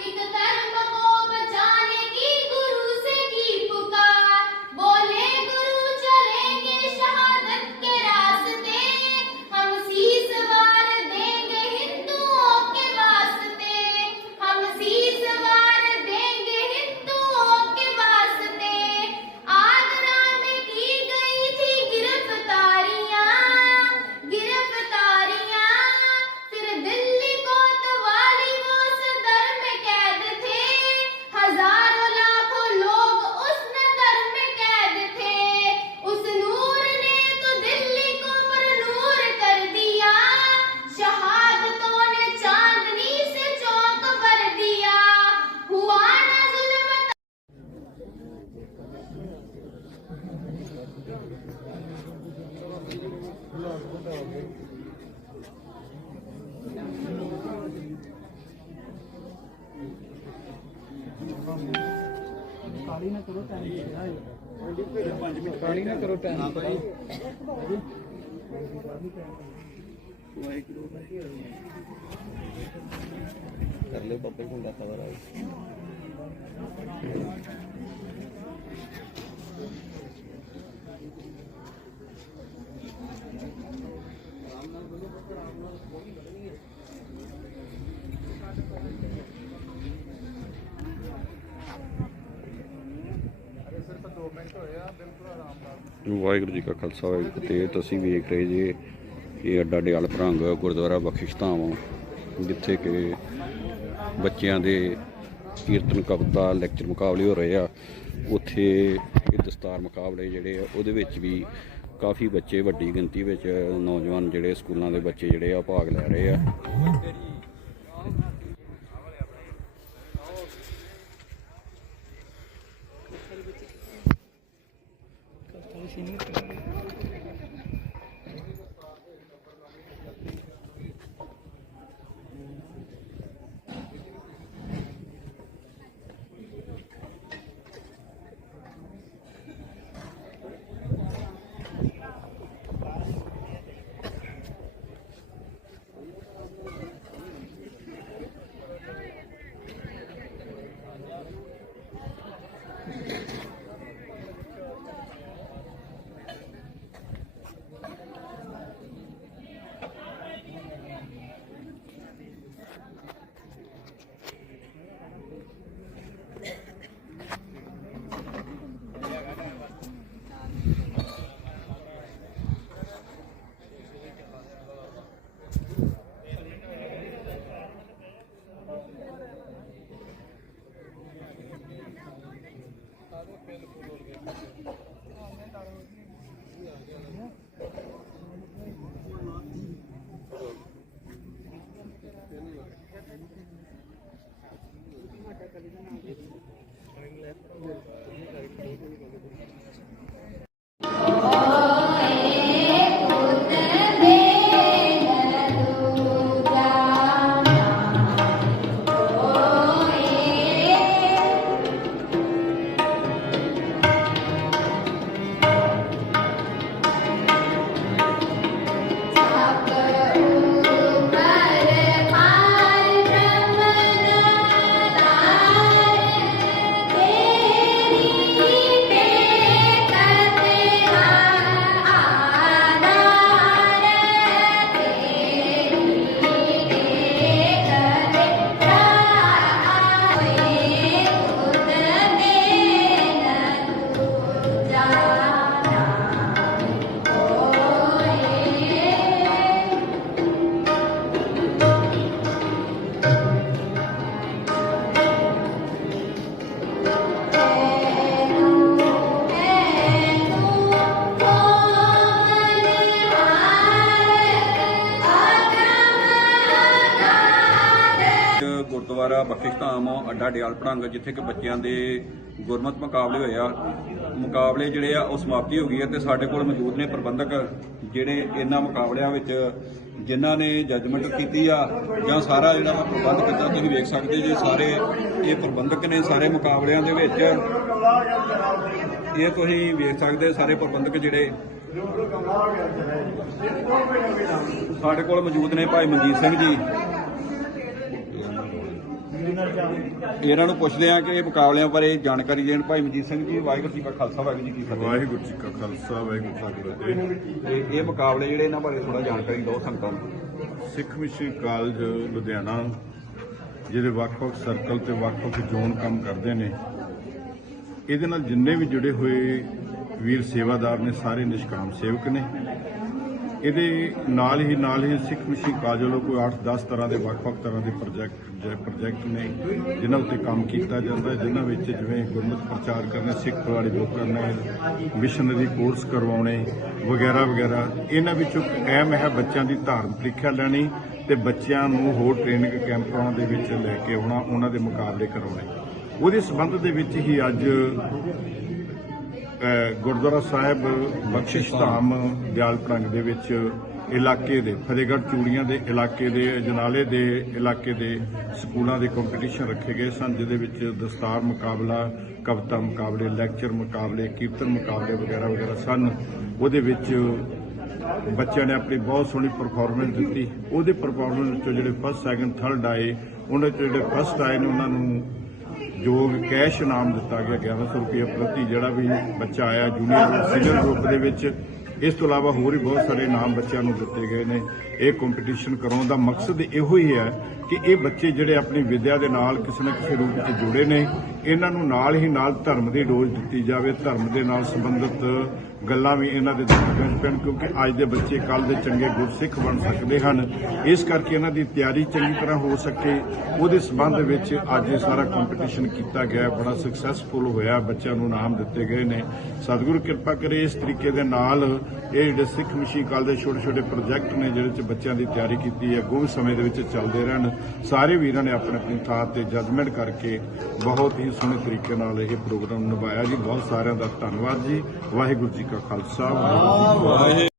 With the ਕਾਲੀ ਨਾ ਕਰੋ time ਕਿਹੜਾ ਹੈ ਕਾਲੀ ਨਾ ਕਰੋ ਟਾਈਮ ਭਾਈ ਕਰ ਲਿਓ ਬੱਬੇ ਹੁੰਦਾ ਖਬਰ ਆਈ ਵਾਹਿਗੁਰੂ ਜੀ ਕਾ ਖਾਲਸਾ, ਵਾਹਿਗੁਰੂ ਜੀ ਤੁਸੀਂ ਵੇਖ ਰਹੇ ਜੀ, ਇਹ ਅੱਡਾ ਡਿਆਲ ਭਰੰਗ ਗੁਰਦੁਆਰਾ ਬਖਸ਼ਿਸ਼ ਧਾਮ ਜਿੱਥੇ ਕਿ ਬੱਚਿਆਂ ਦੇ ਕੀਰਤਨ, ਕਵਿਤਾ, ਲੈਕਚਰ ਮੁਕਾਬਲੇ ਹੋ ਰਹੇ ਆ। ਉੱਥੇ ਇਹ ਦਸਤਾਰ ਮੁਕਾਬਲੇ ਜਿਹੜੇ ਆ, ਉਹਦੇ ਵਿੱਚ ਵੀ ਕਾਫੀ ਬੱਚੇ ਵੱਡੀ ਗਿਣਤੀ ਵਿੱਚ ਨੌਜਵਾਨ ਜਿਹੜੇ ਸਕੂਲਾਂ ਦੇ ਬੱਚੇ ਜਿਹੜੇ ਆ, ਭਾਗ ਲੈ ਰਹੇ ਆ। ਗੁਰਦੁਆਰਾ ਬਖਸ਼ਿਸ਼ ਧਾਮ ਅੱਡਾ ਡਿਆਲ ਭੜੰਗ, ਜਿੱਥੇ ਕਿ ਬੱਚਿਆਂ ਦੇ ਗੁਰਮਤ ਮੁਕਾਬਲੇ ਹੋਏ ਆ। ਮੁਕਾਬਲੇ ਜਿਹੜੇ ਆ, ਉਹ ਸਮਾਪਤੀ ਹੋ ਗਈ ਹੈ ਤੇ ਸਾਡੇ ਕੋਲ ਮੌਜੂਦ ਨੇ ਪ੍ਰਬੰਧਕ ਜਿਹੜੇ ਇਹਨਾਂ ਮੁਕਾਬਲਿਆਂ ਵਿੱਚ ਜਿਨ੍ਹਾਂ ਨੇ ਜੱਜਮੈਂਟ ਕੀਤੀ ਆ, ਜਾਂ ਸਾਰਾ ਜਿਹੜਾ ਵਾ ਪ੍ਰਬੰਧ ਕੀਤਾ ਤੁਸੀਂ ਵੇਖ ਸਕਦੇ ਜੇ, ਸਾਰੇ ਇਹ ਪ੍ਰਬੰਧਕ ਨੇ ਸਾਰੇ ਮੁਕਾਬਲਿਆਂ ਦੇ ਵਿੱਚ। ਇਹ ਤੁਸੀਂ ਵੇਖ ਸਕਦੇ ਸਾਰੇ ਪ੍ਰਬੰਧਕ ਜਿਹੜੇ ਸਾਡੇ ਕੋਲ ਮੌਜੂਦ ਨੇ ਭਾਈ ਮਨਜੀਤ ਸਿੰਘ ਜੀ। ਇਹਨਾਂ ਨੂੰ ਪੁੱਛਦੇ ਆ ਕਿ ਇਹ ਮੁਕਾਬਲਿਆਂ ਬਾਰੇ ਜਾਣਕਾਰੀ ਦੇਣ। ਭਾਈ ਮਨਜੀਤ ਸਿੰਘ ਜੀ ਵਾਹਿਗੁਰੂ ਜੀ ਕਾ ਖਾਲਸਾ ਵਾਹਿਗੁਰੂ ਜੀ ਕੀ ਫਤਿਹ। ਵਾਹਿਗੁਰੂ ਜੀ ਕਾ ਖਾਲਸਾ ਵਾਹਿਗੁਰੂ ਜੀ ਕੀ ਫਤਿਹ। ਤੇ ਇਹ ਮੁਕਾਬਲੇ ਜਿਹੜੇ ਇਹਨਾਂ ਬਾਰੇ ਥੋੜਾ ਜਾਣਕਾਰੀ ਦਿਓ ਸੰਗਤਾਂ ਨੂੰ ਸਿੱਖ ਮਿਸ਼ਨ ਕਾਲਜ ਲੁਧਿਆਣਾ ਜਿਹੜੇ ਵੱਖ-ਵੱਖ ਸਰਕਲ ਤੇ ਵੱਖ-ਵੱਖ ਜ਼ੋਨ ਕੰਮ ਕਰਦੇ ਨੇ। ਇਹਦੇ ਨਾਲ ਜਿੰਨੇ ਵੀ ਜੁੜੇ ਹੋਏ ਵੀਰ ਸੇਵਾਦਾਰ ਨੇ ਸਾਰੇ ਨਿਸ਼ਕਾਮ ਸੇਵਕ ਨੇ। ਇਹਦੇ ਨਾਲ ਹੀ ਨਾਲ ਹੀ ਸਿੱਖ ਮਿਸ਼ਨ ਕਾਲਜ ਵੱਲੋਂ ਕੋਈ 8-10 ਤਰ੍ਹਾਂ ਦੇ, ਵੱਖ-ਵੱਖ ਤਰ੍ਹਾਂ ਦੇ ਪ੍ਰੋਜੈਕਟ ਪ੍ਰੋਜੈਕਟ ਨੇ, ਜਿਨ੍ਹਾਂ ਉੱਤੇ ਕੰਮ ਕੀਤਾ ਜਾਂਦਾ ਹੈ ਜਿਨ੍ਹਾਂ ਵਿੱਚ ਜਿਵੇਂ ਗੁਰਮਤਿ ਪ੍ਰਚਾਰ ਕਰਨਾ, ਸਿੱਖ ਪਰਿਵਾਰੀ ਲੋਕ ਕਰਨਾ ਮਿਸ਼ਨਰੀ ਕੋਰਸ ਕਰਵਾਉਣੇ, ਵਗੈਰਾ ਵਗੈਰਾ। ਇਹਨਾਂ ਵਿੱਚੋਂ ਇੱਕ ਅਹਿਮ ਹੈ ਬੱਚਿਆਂ ਦੀ ਧਾਰਮਿਕ ਪ੍ਰੀਖਿਆ ਲੈਣੀ ਤੇ ਬੱਚਿਆਂ ਨੂੰ ਹੋਰ ਟ੍ਰੇਨਿੰਗ ਕੈਂਪਾਂ ਦੇ ਵਿੱਚ ਲੈ ਕੇ ਆਉਣਾ, ਉਹਨਾਂ ਦੇ ਮੁਕਾਬਲੇ ਕਰਾਉਣੇ ਉਹਦੇ ਸਬੰਧ ਦੇ ਵਿੱਚ ਹੀ ਅੱਜ ਗੁਰਦੁਆਰਾ ਸਾਹਿਬ ਬਖਸ਼ਿਸ਼ ਧਾਮ ਦਿਆਲ ਪ੍ਰੰਗ ਦੇ ਵਿੱਚ ਇਲਾਕੇ ਦੇ, ਫਤਿਹਗੜ੍ਹ ਚੂੜੀਆਂ ਦੇ ਇਲਾਕੇ ਦੇ, ਜਨਾਲੇ ਦੇ ਇਲਾਕੇ ਦੇ ਸਕੂਲਾਂ ਦੇ ਕੰਪੀਟੀਸ਼ਨ ਰੱਖੇ ਗਏ ਸਨ, ਜਿਹਦੇ ਵਿੱਚ ਦਸਤਾਰ ਮੁਕਾਬਲਾ, ਕਵਿਤਾ ਮੁਕਾਬਲੇ ਲੈਕਚਰ ਮੁਕਾਬਲੇ, ਕੀਰਤਨ ਮੁਕਾਬਲੇ ਵਗੈਰਾ ਵਗੈਰਾ ਸਨ। ਉਹਦੇ ਵਿੱਚ ਬੱਚਿਆਂ ਨੇ ਆਪਣੀ ਬਹੁਤ ਸੋਹਣੀ ਪਰਫਾਰਮੈਂਸ ਦਿੱਤੀ। ਉਹਦੇ ਪਰਫਾਰਮੈਂਸ ਵਿੱਚੋਂ ਜਿਹੜੇ ਫਸਟ ਸੈਕੰਡ ਥਰਡ ਆਏ ਉਹਨਾਂ 'ਚੋਂ ਜਿਹੜੇ ਫਸਟ ਆਏ ਨੇ, ਉਹਨਾਂ ਨੂੰ ਜੋ ਕੈਸ਼ ਇਨਾਮ ਦਿੱਤਾ ਗਿਆ 1100 ਰੁਪਏ ਪ੍ਰਤੀ, ਜਿਹੜਾ ਵੀ ਬੱਚਾ ਆਇਆ ਜੂਨੀਅਰ ਸੀਨੀਅਰ ਗਰੁੱਪ ਦੇ ਵਿੱਚ, ਇਸ ਤੋਂ ਇਲਾਵਾ ਹੋਰ ਵੀ ਬਹੁਤ ਸਾਰੇ ਇਨਾਮ ਬੱਚਿਆਂ ਨੂੰ ਦਿੱਤੇ ਗਏ ਨੇ। ਇਹ ਕੰਪੀਟੀਸ਼ਨ ਕਰਾਉਣ ਦਾ ਮਕਸਦ ਇਹੋ ਹੀ ਹੈ ਕਿ ਇਹ ਬੱਚੇ ਜਿਹੜੇ ਆਪਣੀ ਵਿਦਿਆ ਦੇ ਨਾਲ ਕਿਸੇ ਨਾ ਕਿਸੇ ਰੂਪ ਵਿੱਚ ਜੁੜੇ ਨੇ, ਇਹਨਾਂ ਨੂੰ ਨਾਲ ਹੀ ਨਾਲ ਧਰਮ ਦੀ ਡੋਜ਼ ਦਿੱਤੀ ਜਾਵੇ, ਧਰਮ ਦੇ ਨਾਲ ਸੰਬੰਧਿਤ ਗੱਲਾਂ ਵੀ ਇਹਨਾਂ ਦੇ ਦਿਮਾਗਾਂ 'ਚ ਪੈਣ, ਕਿਉਂਕਿ ਅੱਜ ਦੇ ਬੱਚੇ ਕੱਲ ਦੇ ਚੰਗੇ ਗੁਰਸਿੱਖ ਬਣ ਸਕਦੇ ਹਨ। ਇਸ ਕਰਕੇ ਇਹਨਾਂ ਦੀ ਤਿਆਰੀ ਚੰਗੀ ਤਰ੍ਹਾਂ ਹੋ ਸਕੇ, ਉਹਦੇ ਸੰਬੰਧ ਵਿੱਚ ਅੱਜ ਇਹ ਸਾਰਾ ਕੰਪੀਟੀਸ਼ਨ ਕੀਤਾ ਗਿਆ ਬੜਾ ਸਕਸੈਸਫੁਲ ਹੋਇਆ, ਬੱਚਿਆਂ ਨੂੰ ਨਾਮ ਦਿੱਤੇ ਗਏ ਨੇ। ਸਤਿਗੁਰੂ ਕਿਰਪਾ ਕਰੇ ਇਸ ਤਰੀਕੇ ਦੇ ਨਾਲ ਇਹ ਜਿਹੜੇ ਸਿੱਖ ਮਿਸ਼ਨ ਕਾਲ ਦੇ ਛੋਟੇ ਛੋਟੇ ਪ੍ਰੋਜੈਕਟ ਨੇ, ਜਿਹੜੇ ਚ ਬੱਚਿਆਂ ਦੀ ਤਿਆਰੀ ਕੀਤੀ ਹੈ ਗੁੰਮ ਸਮੇਂ ਦੇ ਵਿੱਚ ਚੱਲਦੇ ਰਹਿਣ। ਸਾਰੇ ਵੀਰਾਂ ਨੇ ਆਪਣੀ ਆਪਣੀ ਥਾਂ ਤੇ ਜਜਮੈਂਟ ਕਰਕੇ ਬਹੁਤ ਹੀ ਸੋਹਣੇ ਤਰੀਕੇ ਨਾਲ ਇਹ ਪ੍ਰੋਗਰਾਮ ਨਿਭਾਇਆ ਜੀ। ਬਹੁਤ ਸਾਰਿਆਂ ਦਾ ਧੰਨਵਾਦ ਜੀ। ਵਾਹਿਗੁਰੂ ਜੀ ਕਾ ਖਾਲਸਾ, ਵਾਹਿਗੁਰੂ ਜੀ ਕੀ ਫਤਿਹ।